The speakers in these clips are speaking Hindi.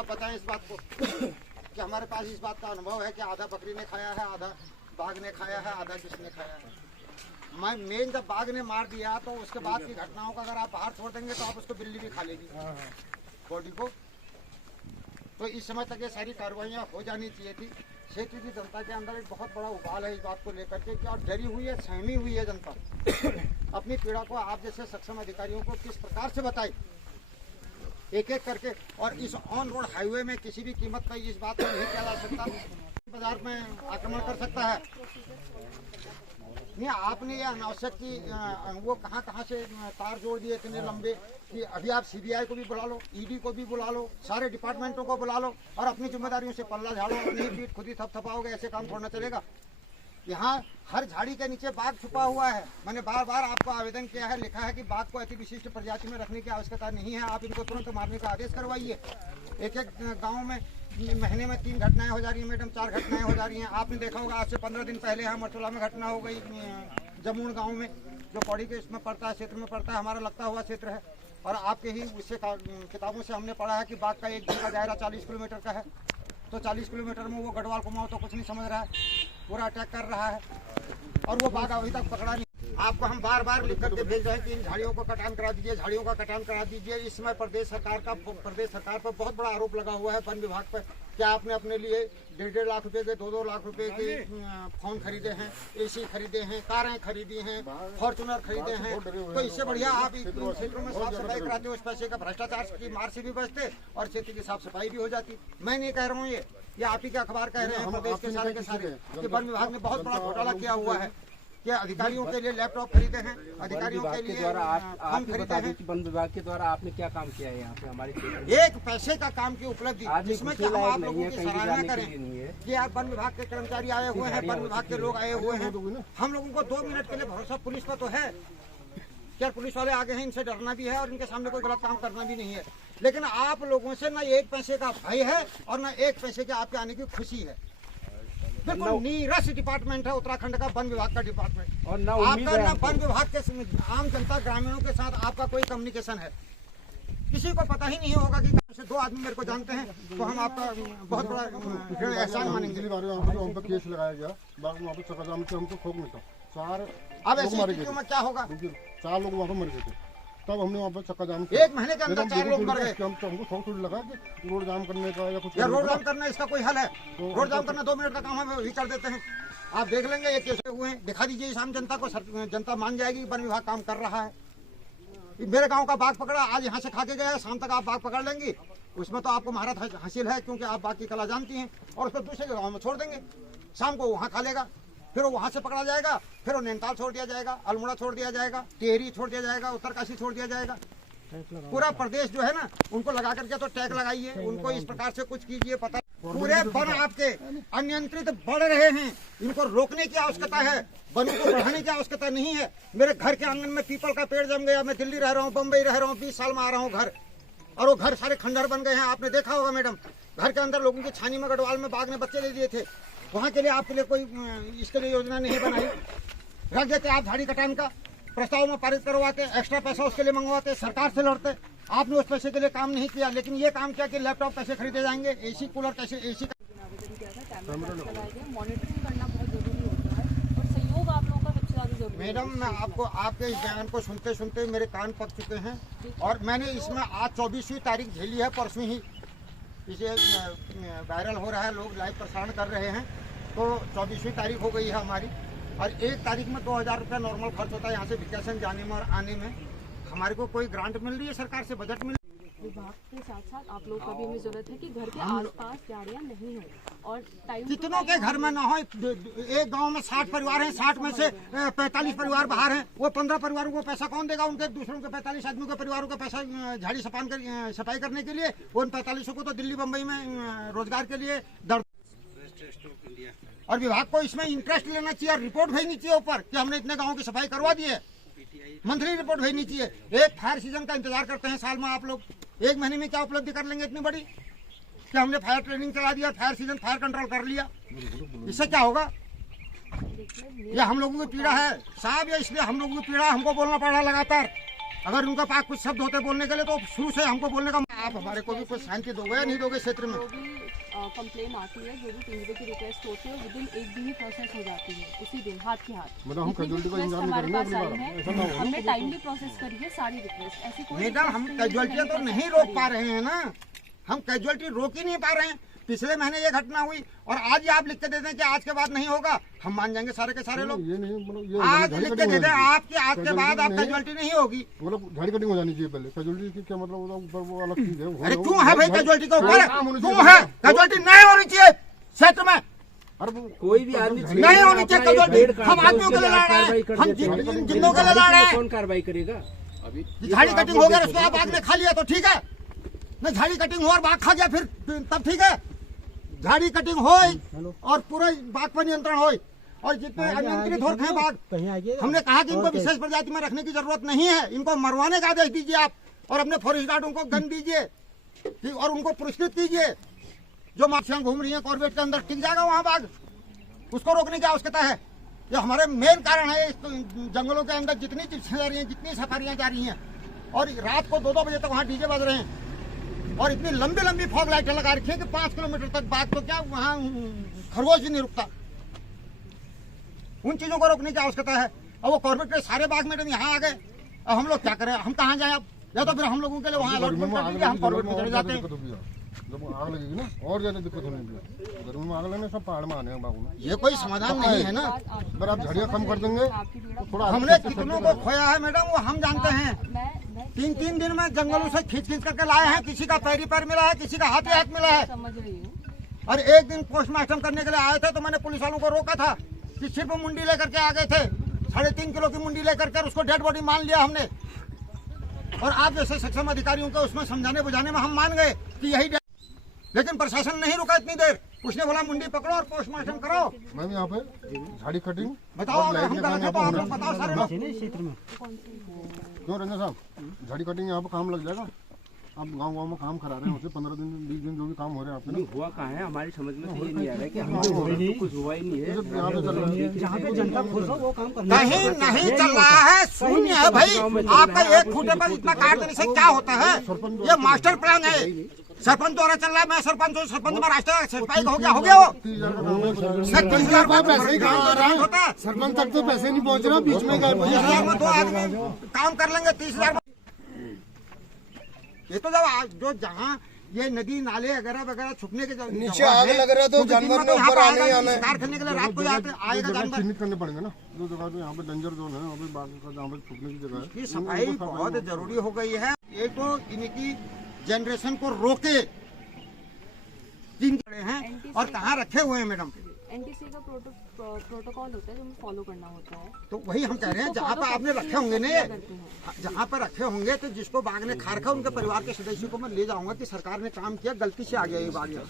आप बताएं इस बात को कि हमारे पास इस बात का अनुभव है कि आधा बकरी ने खाया है, आधा बाघ ने खाया है, आधा किसने खाया है। मैं मेन जब बाघ ने मार दिया तो उसके बाद की घटनाओं का अगर आप बाहर छोड़ देंगे तो आप उसको बिल्ली भी खा लेगी बॉडी को। तो इस समय तक ये सारी कार्रवाइयाँ हो जानी चाहिए थी। क्षेत्र की जनता के अंदर एक बहुत बड़ा उबाल है इस बात को लेकर के कि और डरी हुई है, सहमी हुई है जनता। अपनी पीड़ा को आप जैसे सक्षम अधिकारियों को किस प्रकार से बताए एक एक करके। और इस ऑन रोड हाईवे में किसी भी कीमत पर इस बात को नहीं किया जा सकता बाजार में आक्रमण कर सकता है। नहीं, आपने ये अनावश्यक की वो कहाँ से तार जोड़ दिए इतने लंबे कि अभी आप सीबीआई को भी बुला लो, ईडी को भी बुला लो, सारे डिपार्टमेंटों को बुला लो और अपनी जिम्मेदारियों से पल्ला झाड़ो। अपनी पीठ खुद ही थपथपाओगे, ऐसे काम थोड़ा चलेगा। यहाँ हर झाड़ी के नीचे बाघ छुपा हुआ है। मैंने बार बार आपको आवेदन किया है, लिखा है कि बाघ को अति विशिष्ट प्रजाति में रखने की आवश्यकता नहीं है। आप इनको तुरंत मारने का आदेश करवाइए। एक एक गाँव में महीने में 3 घटनाएं हो जा रही हैं मैडम, 4 घटनाएं हो जा रही हैं। आपने देखा होगा आज से 15 दिन पहले यहाँ मटोला में घटना हो गई जमून गांव में, जो पौड़ी के इसमें पड़ता है, क्षेत्र में पड़ता है, हमारा लगता हुआ क्षेत्र है। और आपके ही उससे किताबों से हमने पढ़ा है कि बाघ का एक दिन का दायरा 40 किलोमीटर का है। तो 40 किलोमीटर में वो गढ़वाल कुमाऊं तो कुछ नहीं समझ रहा है, पूरा अटैक कर रहा है और वो बाघ अभी तक पकड़ा नहीं। आपको हम बार बार लिख करके भेज रहे हैं कि इन झाड़ियों को कटान करा दीजिए, झाड़ियों का कटान करा दीजिए। इस समय प्रदेश सरकार पर बहुत बड़ा आरोप लगा हुआ है वन विभाग पर। क्या आपने अपने लिए 1.5 लाख रुपए के 2-2 लाख रुपए के फोन खरीदे हैं, एसी खरीदे हैं, कारें खरीदी हैं, फॉर्चुनर खरीदे हैं। तो इससे बढ़िया आप क्षेत्रों में साफ सफाई कराते हो, उस पैसे का भ्रष्टाचार की मार से भी बचते और क्षेत्र की साफ सफाई भी हो जाती। मैं नहीं कह रहा हूँ ये आप ही के अखबार कह रहे हैं प्रदेश के सारे कि वन विभाग ने बहुत बड़ा घोटाला किया हुआ है। क्या अधिकारियों के लिए लैपटॉप खरीदे हैं, अधिकारियों के लिए आप बता दें कि वन विभाग के द्वारा आपने क्या काम किया है यहाँ पे हमारे एक पैसे का काम की उपलब्धि, जिसमें कि हम आप लोगों की सराहना करें कि आप वन विभाग के कर्मचारी आए हुए हैं, वन विभाग के लोग आए हुए हैं। हम लोगों को 2 मिनट के लिए भरोसा पुलिस पर तो है। क्या पुलिस वाले आगे हैं, इनसे डरना भी है और इनके सामने कोई गलत काम करना भी नहीं है। लेकिन आप लोगों से न 1 पैसे का भय है और न 1 पैसे के आपके आने की खुशी है। बिल्कुल नीरस डिपार्टमेंट है उत्तराखंड का वन विभाग का डिपार्टमेंट। और आपका न वन विभाग के आम जनता ग्रामीणों के साथ आपका कोई कम्युनिकेशन है। किसी को पता ही नहीं होगा कि से 2 आदमी मेरे को जानते हैं तो हम आपका बहुत बड़ा एहसान मानेंगे। हम पे केस लगाया गया, वहाँ पे चक्काजाम से हमको ठोक मिलता 4 अब ऐसी स्थितियों में क्या होगा? 4 लोग वहाँ पे मर गए थे। तब हमने वहाँ पर चक्का जाम 1 महीने के अंदर 4 लोग मर गए। हमको थोड़ा लगा कि रोड जाम करने का या कुछ रोड जाम करना इसका कोई हल है? रोड जाम करना 2 मिनट का काम है, वही कर देते हैं। आप देख लेंगे ये कैसे हुए हैं, दिखा दीजिए आम जनता को, जनता मान जाएगी वन विभाग काम कर रहा है। मेरे गांव का बाघ पकड़ा, आज यहाँ से खा के गया, शाम तक आप बाघ पकड़ लेंगी, उसमें तो आपको महारत हासिल है क्योंकि आप बाघ की कला जानती हैं। और उसको दूसरे गाँव में छोड़ देंगे, शाम को वहाँ खा लेगा, फिर वो वहाँ से पकड़ा जाएगा, फिर वो नैनीताल छोड़ दिया जाएगा, अल्मोड़ा छोड़ दिया जाएगा, टिहरी छोड़ दिया जाएगा, उत्तरकाशी छोड़ दिया जाएगा। पूरा प्रदेश जो है ना, उनको लगा करके तो टैग लगाइए, उनको इस प्रकार से कुछ कीजिए। पता पूरे वन आपके अनियंत्रित बढ़ रहे हैं, इनको रोकने की आवश्यकता है, वनों को बढ़ाने की आवश्यकता नहीं है। मेरे घर के आंगन में पीपल का पेड़ जम गया। मैं दिल्ली रह रहा हूँ, बम्बई रह रहा हूँ, 20 साल में आ रहा हूँ घर, और वो घर सारे खंडहर बन गए हैं। आपने देखा होगा मैडम, घर के अंदर लोगों की छानी में गढ़वाल में बाघ ने बच्चे दे दिए थे। वहाँ के लिए आपके लिए कोई इसके लिए योजना नहीं बनाई। रख देते आप झाड़ी कटान का प्रस्ताव में पारित करवाते, एक्स्ट्रा पैसा उसके लिए मंगवाते, सरकार से लड़ते। आपने उस पैसे के लिए काम नहीं किया, लेकिन ये काम किया कि लैपटॉप कैसे खरीदे जाएंगे, एसी कूलर कैसे, एसी मॉनिटरिंग करना बहुत जरूरी होता है और सहयोग आप लोगों का सबसे ज्यादा जरूरी है। मैडम, मैं आपको आपके इस बयान को सुनते सुनते मेरे कान पक चुके हैं और मैंने इसमें आज 24वीं तारीख झेली है। परसों ही इसे वायरल हो रहा है, लोग लाइव प्रसारण कर रहे हैं, तो 24वीं तारीख हो गई है हमारी। और 1 तारीख में 2000 रुपया नॉर्मल खर्च होता है यहाँ से वेकेशन जाने में और आने में। हमारे को कोई ग्रांट मिल रही है सरकार से, बजट मिल विभाग के साथ साथ आप लोग को भी हमें जरूरत है कि घर के आसपास झाड़ियाँ नहीं हो और टाइम कितनों के घर में ना हो। एक गांव में 60 परिवार हैं, 60 में से 45 परिवार बाहर हैं। वो 15 परिवारों को पैसा कौन देगा? उनके दूसरों के 45 आदमियों के परिवारों का पैसा झाड़ी सफाई करने के लिए। उन 45 को तो दिल्ली बम्बई में रोजगार के लिए दर्द। और विभाग को इसमें इंटरेस्ट लेना चाहिए और रिपोर्ट भेजनी चाहिए ऊपर कि हमने इतने गाँव की सफाई करवा दी है। मंथली रिपोर्ट भेजनी चाहिए। एक फायर सीजन का इंतजार करते हैं साल में आप लोग, 1 महीने में क्या उपलब्धि कर लेंगे इतनी बड़ी कि हमने फायर ट्रेनिंग चला दिया, फायर सीजन फायर कंट्रोल कर लिया। इससे क्या होगा? ये हम लोगों की पीड़ा है साहब, ये इसलिए हम लोगों की पीड़ा हमको बोलना पड़ रहा लगातार अगर उनके पास कुछ शब्द होते बोलने के लिए तो शुरू से हमको बोलने का, आप हमारे को भी कुछ शांति दोगे या नहीं दोगे क्षेत्र में? जो भी कंप्लेन आती है, जो भी पिंजरे की रिक्वेस्ट होती है, विदिन एक दिन ही प्रोसेस हो जाती है, उसी दिन हाथ के हाथ। मतलब हम जितनी भी कैजुअलिटी का request इंतजार नहीं हमारे करेंगे पास अगली आई बार, ऐसा ना है, हो। हमने टाइमली प्रोसेस करी है सारी रिक्वेस्ट। ऐसी कोई मैडम हम request कैजुअलिटी तो नहीं रोक पा रहे हैं ना, हम कैजुअलिटी रोक ही नहीं पा रहे हैं। पिछले महीने ये घटना हुई और आज आप लिख के दे दें कि आज के बाद नहीं होगा, हम मान जाएंगे सारे के सारे लोग। ये नहीं, मतलब ये आज झाड़ी लिख के कटिंग दे हो दें जानी आपकी आज के बाद आप कैजुअलिटी नहीं होगी। मतलब झाड़ी कटिंग हो जानी चाहिए पहले। कैजुअलिटी की क्या मतलब होता है, ऊपर वो अलग चीज है। अरे क्यों है भाई कैजुअलिटी के ऊपर? काम होना क्यों चाहिए। है कैजुअलिटी? नहीं होनी चाहिए क्षेत्र में, अरे वो कोई भी आदमी नहीं होनी चाहिए कैजुअलिटी। हम आदमियों के लिए लड़ रहे हैं, हम जिंदों के लिए लड़ रहे हैं। कौन कार्रवाई करेगा? अभी झाड़ी कटिंग हो गया, उसके बाद बाघ ने खा लिया तो ठीक है, नहीं झाड़ी कटिंग हो और बाघ खा गया फिर तब ठीक है। झाड़ी कटिंग हो और पूरा बाघ पर नियंत्रण हो, और जितने अनियंत्रित होते हैं बाघ, हमने कहा कि इनको विशेष प्रजाति में रखने की जरूरत नहीं है, इनको मरवाने का आदेश दीजिए आप, और अपने फॉरेस्ट गार्डों को गन दीजिए और उनको पुरस्कृत कीजिए। जो माफियां घूम रही हैं कॉर्बेट के अंदर, टिक जाएगा वहाँ बाघ, उसको रोकने की आवश्यकता है। ये हमारे मेन कारण है। इस जंगलों के अंदर जितनी चिप्सें जा रही हैं, जितनी सफारियां जा रही हैं, और रात को 2-2 बजे तक वहाँ डीजे बज रहे हैं, और इतनी लंबी लंबी फॉग लाइटें लगा रखी है कि 5 किलोमीटर तक बाघ तो क्या वहाँ खरगोश भी नहीं रुकता। उन चीजों को रोकने की आवश्यकता है। और वो कॉर्बेट के सारे बाघ मैडम यहाँ आ गए, अब हम लोग क्या करें? हम कहाँ जाएं अब? या तो फिर हम लोगों के लिए वहाँ अलॉटमेंट कर दीजिए, हम कॉर्बेट में चले जाते हैं। जब आग लगेगी ना और ज्यादा दिक्कत होने लगी। गर्मी में आग लगने सब पहाड़ में आने हैं बागों में। ये कोई समाधान नहीं है ना। अगर आप झाड़ियाँ कम कर देंगे तो थोड़ा हमने कितनों को खोया है मैडम, वो हम जानते हैं। 3-3 दिन में जंगलों से खींच करके लाए हैं, किसी का पैरी पैर मिला है, किसी का हाथ हाथ मिला है। समझ रही हूँ। और एक दिन पोस्टमार्टम करने के लिए आए थे तो मैंने पुलिस वालों को रोका था कि सिर्फ मुंडी लेकर के आ गए थे, 3.5 किलो की मुंडी लेकर के उसको डेड बॉडी मान लिया हमने। और आप जैसे सक्षम अधिकारियों को उसमें समझाने बुझाने में हम मान गए कि यही, लेकिन प्रशासन नहीं रुका इतनी देर। उसने बोला मुंडी पकड़ो और पोस्टमार्टम करो। मैम यहाँ पे झाड़ी कटिंग बताओ अगर हम गलत है तो आप लोग बताओ सारे लोग। क्यों रंजन साहब, झाड़ी कटिंग यहाँ पे काम लग जाएगा। आप गांव में काम करा रहे हैं, 15 दिन 20 दिन जो भी काम हो रहे हैं आपके, नहीं हुआ कहाँ है? हमारी समझ में तो ये नहीं आ रहा है कि हमारे कुछ हुआ ही नहीं है। यहाँ पे चल रहा है। जहाँ पे जनता खुश हो वो काम नहीं नहीं चल रहा है, शून्य है भाई। आपका 1 फुटे पर इतना काट देने से क्या होता है? ये मास्टर प्लान है, सरपंच द्वारा चल रहा है। मैं सरपंच हूँ, सरपंच में राष्ट्रीय सरपंच हो गया वो 30,000 पैसे ही होता है। सरपंच तक तो पैसे नहीं पहुँच रहा, बीच में 30,000 में 2 आदमी काम कर लेंगे। 30,000 ये तो जब जो जहाँ ये नदी नाले वगैरह वगैरह छुपने के नीचे आग लग रहा है तो जानवर ने ऊपर आने ही आना है। शिकार करने के लिए रात को आएगा जानवर। चिन्हित करने पड़ेंगे ना जो जगह पे यहाँ पे डेंजर जोन है, वहाँ पे बाघ का जहाँ पे छुपने की जगह है, की सफाई बहुत जरूरी हो गई है। ये तो इनकी जनरेशन को रोके हैं और कहाँ रखे हुए हैं मैडम? एनटीसी का प्रोटोकॉल होता है जो हमें फॉलो करना होता है। तो वही हम कह रहे हैं, जहाँ पर आपने रखे होंगे ना, जहाँ पर रखे होंगे तो जिसको बाघ ने खा रखा उनके परिवार के सदस्यों को मैं ले जाऊंगा कि सरकार ने काम किया, गलती से आ गया ये बाघ यहाँ।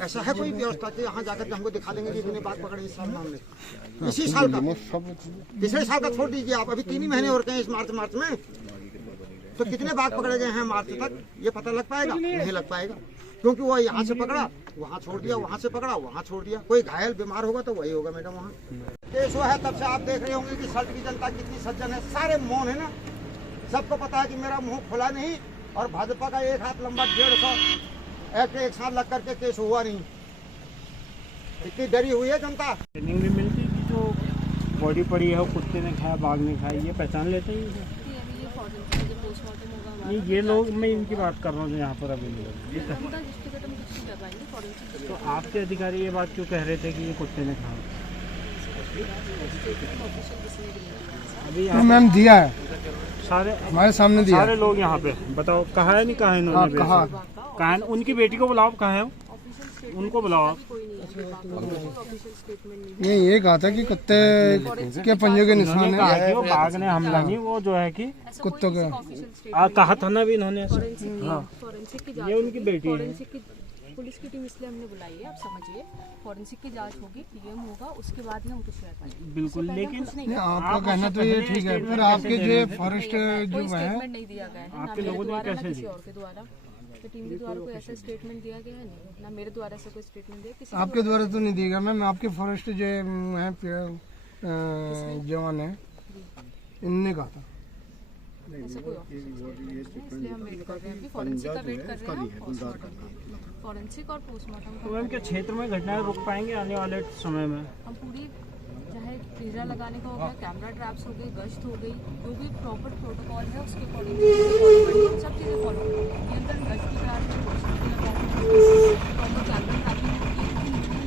ऐसा है कोई व्यवस्था कि यहाँ जाकर के हमको दिखा देंगे कि इतने बाघ पकड़े इस साल में हमने, इसी साल का, पिछले साल का छोड़ दीजिए आप, अभी 3 ही महीने हो रहे हैं इस मार्च में, तो कितने बाघ पकड़े गए हैं मार्च तक ये पता लग पाएगा? नहीं लग पाएगा, क्योंकि वो यहाँ से पकड़ा वहाँ छोड़ दिया, वहाँ से पकड़ा वहाँ छोड़ दिया। कोई घायल बीमार होगा तो वही होगा मैडम वहाँ। केस हुआ है तब से आप देख रहे होंगे कि सल्ट की जनता कितनी सज्जन है, सारे मौन है ना। सबको पता है कि मेरा मुंह खुला नहीं, और भाजपा का 1 हाथ लंबा 150 एक्ट एक साथ लग करके केस हुआ नहीं। इतनी डरी हुई है जनता। ट्रेनिंग भी मिलती है कि जो बॉडी पड़ी है वो कुत्ते ने खाया, बाघ ने खाई, ये पहचान लेते हैं। अभी ये फॉरेंसिक जो पोस्टमार्टम होगा हमारा, नहीं ये लोग, मैं इनकी बात कर रहा हूँ जो यहाँ पर अभी लोग। उनका दृष्टिगत हम कुछ नहीं करवाएंगे। फॉरेंसिक तो आपके अधिकारी ये बात क्यों कह रहे थे कि ये कुत्ते ने खाया? अभी यहाँ मैम दिया है, सारे हमारे सामने दिया सारे लोग यहाँ पे बताओ कहा है नहीं कहा है इन्होंने? कहा कहा है। उनकी बेटी को बुलाओ, कहा है उनको बुलाओ। कोई नहीं है, ऑफिशियल स्टेटमेंट नहीं। ये कहा था कि कुत्ते के पंजे के निशान कहा है कि वो बाघ ने हमला नहीं, वो जो है कि कुत्तों के। ऑफिशियल स्टेटमेंट कहा था ना भी इन्होंने। फॉरेंसिक की ये उनकी बेटी है। फॉरेंसिक की पुलिस की टीम इसलिए हमने बुलाई है, आप समझिए। फॉरेंसिक की जांच होगी, पीएम होगा, उसके बाद ही हम कुछ कर पाएंगे। बिल्कुल, लेकिन नहीं, आपका कहना तो ये ठीक है, पर आपके जो फॉरेस्ट जो कोई है स्टेटमेंट नहीं दिया गया है, ना आपके मेरे लोगों ने द्वारा ना कैसे किसी दिया? और के द्वारा। तो टीम के द्वारा कोई ऐसा स्टेटमेंट दिया गया है नहीं, ना मेरे द्वारा ऐसा कोई स्टेटमेंट दिया किसी आपके द्वारा तो नहीं दिएगा मैम। आपके फॉरेस्ट जो है जवान है, इनने कहा था ऐसे कोई ऑफिसर्स, इसलिए हम वेट कर रहे हैं अभी फॉरेंसिक का वेट कर रहे हैं, पोस्टमार्टम का, फॉरेंसिक और पोस्टमार्टम तो मैम क्या क्षेत्र में घटनाएं रुक पाएंगे आने वाले समय में? हम पूरी चाहे घेरा लगाने का हो गया, कैमरा ट्रैप्स हो गई, गश्त हो गई, जो भी प्रॉपर प्रोटोकॉल है उसके अकॉर्डिंग सब चीज़ें फॉलो करेंगे। नियंत्रण गश्त की तैयार में प्रॉपर कैमरा ट्रैपिंग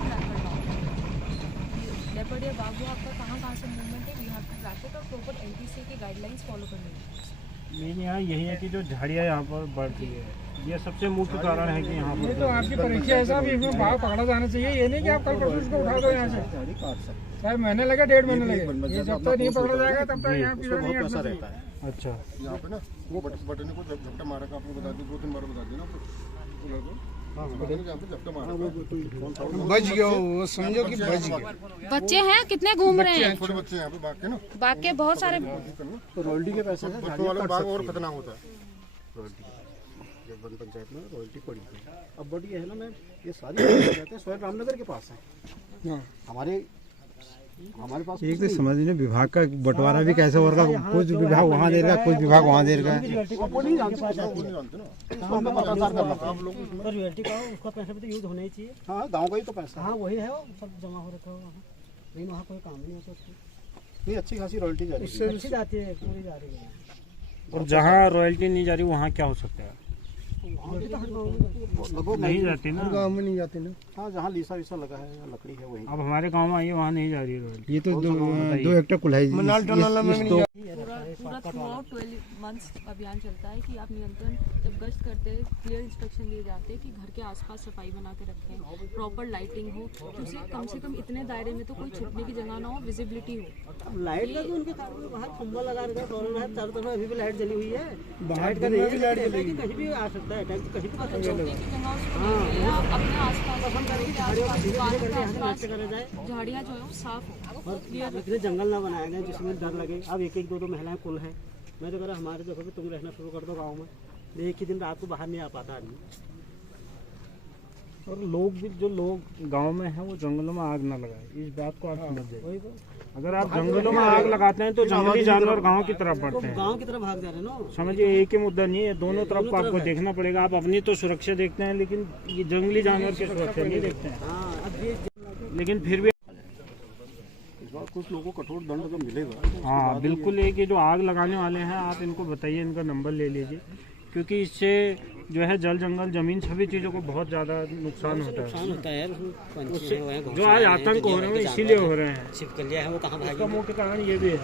ट्रैक करना होगा। लेपर्ड या बाघ आपका कहाँ से मूवमेंट है, we have to track it और प्रॉपर एनटीसी की गाइडलाइंस फॉलो करनी है। मेन यहाँ यही है कि जो झाड़ियाँ यहाँ पर बढ़ती है, ये सबसे मुख्य कारण है कि यहाँ ये पर तो आपकी परीक्षा है साहब, इसमें भाव पकड़ा जाना चाहिए। ये नहीं कि आप कल परसों इसको उठा दो यहाँ से, चाहे महीने लगे 1.5 महीने लगे, ये जब तक नहीं पकड़ा जाएगा तब तक यहाँ पीछे नहीं हटना चाहिए। अच्छा यहाँ पे ना वो बटन को झपटा मारा का आपको बता दी, 2-3 बार बता दिया ना बटन को यहाँ पे झपटा मारा। बच गया वो, समझो कि बच गया। बच्चे हैं कितने घूम रहे हैं? छोटे बच्चे यहाँ पे बाघ के ना, बाघ के बहुत सारे। तो रॉयल्टी के पैसे से बच्चों वाला बाघ और खतरनाक होता है। जब वन पंचायत में रॉयल्टी पड़ी थी, अब बट ये है ना मैम, ये सारी कहते हैं स्वयं रामनगर के पास है। हमारे पास एक तो समझ नहीं विभाग का बंटवारा भी कैसे हो रहा है, कुछ विभाग वहाँ दे रहा है, कुछ विभाग वहाँ दे रहा है। वो नहीं जानते ना, इसको हमें पत्राचार करना था। पर रियल्टी का उसका पैसा भी तो यूज होना ही चाहिए। हाँ, गाँव का ही तो पैसा है। हाँ वही है, वो सब जमा हो रखा है वहाँ, लेकिन वहाँ कोई काम नहीं होता उसको। नहीं, अच्छी खासी रॉयल्टी जा रही है। अच्छी जाती है, पूरी जा रही है। और जहाँ रॉयल्टी नहीं जा रही वहाँ क्या हो सकता है? नहीं जाती ना, गाँव में नहीं जाते ना। हाँ, जहाँ लीसा वीसा लगा है या लकड़ी है वही। अब हमारे गांव में आइए, वहाँ नहीं जा रही है रॉयल्टी। ये तो 2 हेक्टेयर कुल्हाई पूरा थ्रू आउट 12 मंथ्स अभियान चलता है कि आप नियंत्रण जब गश्त करते हैं, क्लियर इंस्ट्रक्शन दिए जाते हैं कि घर के आसपास सफाई बना के रखें, प्रॉपर लाइटिंग हो, तो उसे कम से कम इतने दायरे में तो कोई छुपने की जगह ना हो, विजिबिलिटी हो। लाइट का तो उनके बाहर खंबा लगा रखा है, प्रॉब्लम है, चारों तरफ अभी भी लाइट जली हुई है। बाहर का नहीं लाइट जलेगी, कहीं भी आ सकता है, कहीं भी पता छुपने की जगह उसको नहीं है, आप अपने आसपास झाड़ियाँ जो है वो साफ हो, क्लियर इतने जंगल ना बनाए गए जिसमें डर लगे। अब 1-1, 2-2 महिलाएं कुल है। मैं तो कह रहा हमारे जगह पे तुम रहना शुरू कर दो गाँव में, एक ही दिन रात को बाहर नहीं आ पाता आदमी। और लोग भी, जो लोग गांव में हैं वो जंगलों में आग ना लगाए, इस बात को आप समझ जाइए। अगर आप जंगलों में आग लगाते हैं तो जंगली जानवर गांव की तरफ बढ़ते हैं, गांव की तरफ भाग जा रहे हैं ना। समझिए एक ही मुद्दा नहीं है, दोनों तरफ को आपको देखना पड़ेगा। आप अपनी तो सुरक्षा देखते हैं, लेकिन ये जंगली जानवर की सुरक्षा नहीं देखते हैं। लेकिन फिर भी कुछ लोगों को कठोर दंड तो मिलेगा। हाँ बिल्कुल, एक ये जो आग लगाने वाले हैं आप इनको बताइए, इनका नंबर ले लीजिए, क्योंकि इससे जो है जल जंगल जमीन सभी चीज़ों को बहुत ज़्यादा नुकसान होता है। उससे जो आज आतंक हो रहे हैं इसीलिए हो रहे हैं, इसका मुख्य कारण ये भी है।